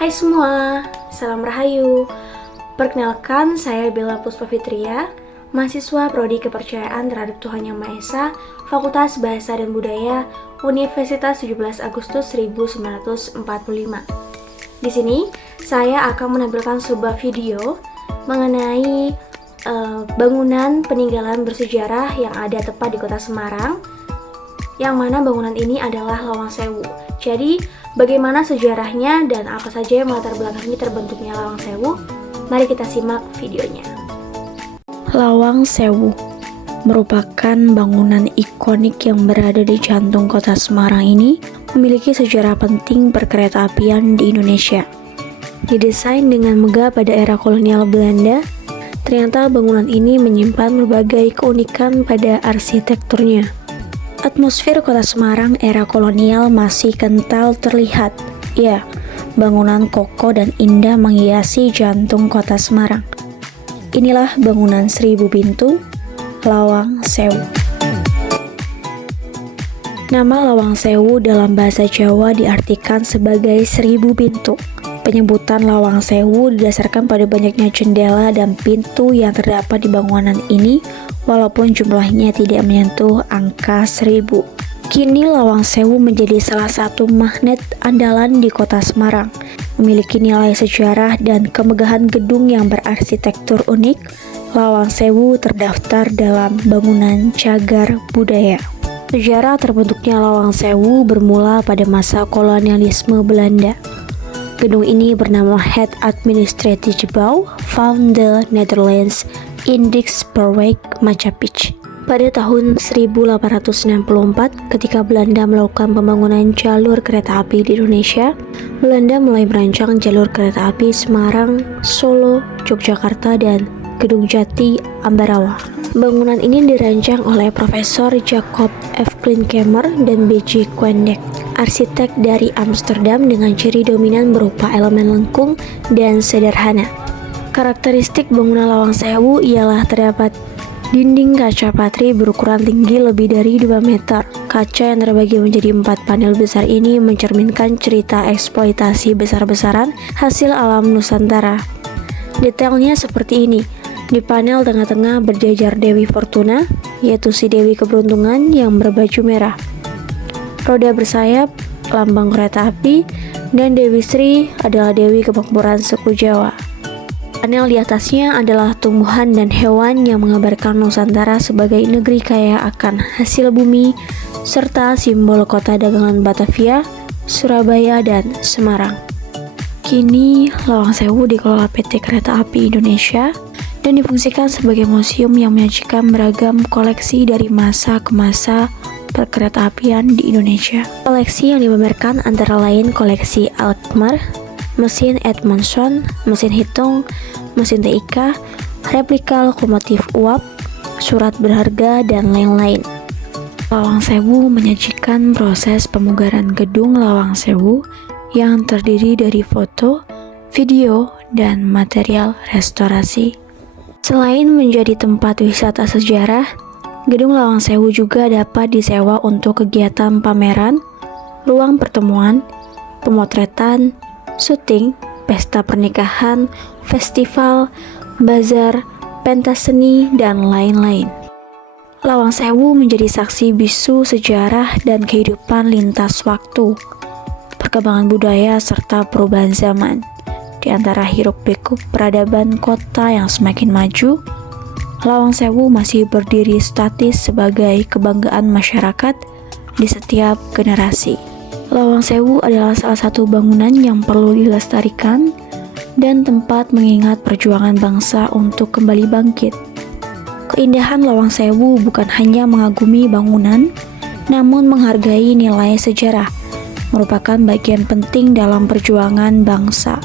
Hai semua, salam rahayu. Perkenalkan, saya Bella Puspafitria, mahasiswa Prodi Kepercayaan Terhadap Tuhan Yang Maha Esa, Fakultas Bahasa dan Budaya, Universitas 17 Agustus 1945. Di sini, saya akan menampilkan sebuah video mengenai bangunan peninggalan bersejarah yang ada tepat di kota Semarang, yang mana bangunan ini adalah Lawang Sewu. Jadi, bagaimana sejarahnya dan apa saja yang melatar belakangi terbentuknya Lawang Sewu? Mari kita simak videonya. Lawang Sewu merupakan bangunan ikonik yang berada di jantung kota Semarang ini, memiliki sejarah penting perkeretaapian di Indonesia. Didesain dengan megah pada era kolonial Belanda, ternyata bangunan ini menyimpan berbagai keunikan pada arsitekturnya. Atmosfer kota Semarang era kolonial masih kental terlihat. Ya, bangunan kokoh dan indah menghiasi jantung kota Semarang. Inilah bangunan 1000 pintu, Lawang Sewu. Nama Lawang Sewu dalam bahasa Jawa diartikan sebagai 1000 pintu. Penyebutan Lawang Sewu didasarkan pada banyaknya jendela dan pintu yang terdapat di bangunan ini, walaupun jumlahnya tidak menyentuh angka 1000. Kini Lawang Sewu menjadi salah satu magnet andalan di kota Semarang, memiliki nilai sejarah dan kemegahan gedung yang berarsitektur unik. Lawang Sewu terdaftar dalam bangunan cagar budaya. Sejarah terbentuknya Lawang Sewu bermula pada masa kolonialisme Belanda. Gedung ini bernama Het Administratie Gebouw van de Nederlands Indisch Spoorweg Majapahit. Pada tahun 1864, ketika Belanda melakukan pembangunan jalur kereta api di Indonesia, Belanda mulai merancang jalur kereta api Semarang, Solo, Yogyakarta, dan Gedung Jati, Ambarawa. Bangunan ini dirancang oleh Profesor Jacob F. Klinkemer dan B.J. Quendek, arsitek dari Amsterdam, dengan ciri dominan berupa elemen lengkung dan sederhana. Karakteristik bangunan Lawang Sewu ialah terdapat dinding kaca patri berukuran tinggi lebih dari 2 meter. Kaca yang terbagi menjadi 4 panel besar ini mencerminkan cerita eksploitasi besar-besaran hasil alam Nusantara. Detailnya seperti ini. Di panel tengah-tengah berjajar Dewi Fortuna, yaitu si Dewi Keberuntungan yang berbaju merah. Roda bersayap, lambang kereta api, dan Dewi Sri adalah Dewi Kemakmuran suku Jawa. Panel di atasnya adalah tumbuhan dan hewan yang mengabarkan Nusantara sebagai negeri kaya akan hasil bumi, serta simbol kota dagangan Batavia, Surabaya, dan Semarang. Kini, Lawang Sewu dikelola PT Kereta Api Indonesia dan difungsikan sebagai museum yang menyajikan beragam koleksi dari masa ke masa perkeretaapian di Indonesia. Koleksi yang dipamerkan antara lain koleksi Alkmaar, mesin Edmondson, mesin hitung, mesin TIK, replika lokomotif uap, surat berharga, dan lain-lain. Lawang Sewu menyajikan proses pemugaran gedung Lawang Sewu yang terdiri dari foto, video, dan material restorasi. Selain menjadi tempat wisata sejarah, gedung Lawang Sewu juga dapat disewa untuk kegiatan pameran, ruang pertemuan, pemotretan, syuting, pesta pernikahan, festival, bazar, pentas seni, dan lain-lain. Lawang Sewu menjadi saksi bisu sejarah dan kehidupan lintas waktu, perkembangan budaya, serta perubahan zaman. Di antara hiruk-pikuk peradaban kota yang semakin maju, Lawang Sewu masih berdiri statis sebagai kebanggaan masyarakat di setiap generasi. Lawang Sewu adalah salah satu bangunan yang perlu dilestarikan dan tempat mengingat perjuangan bangsa untuk kembali bangkit. Keindahan Lawang Sewu bukan hanya mengagumi bangunan, namun menghargai nilai sejarah, merupakan bagian penting dalam perjuangan bangsa.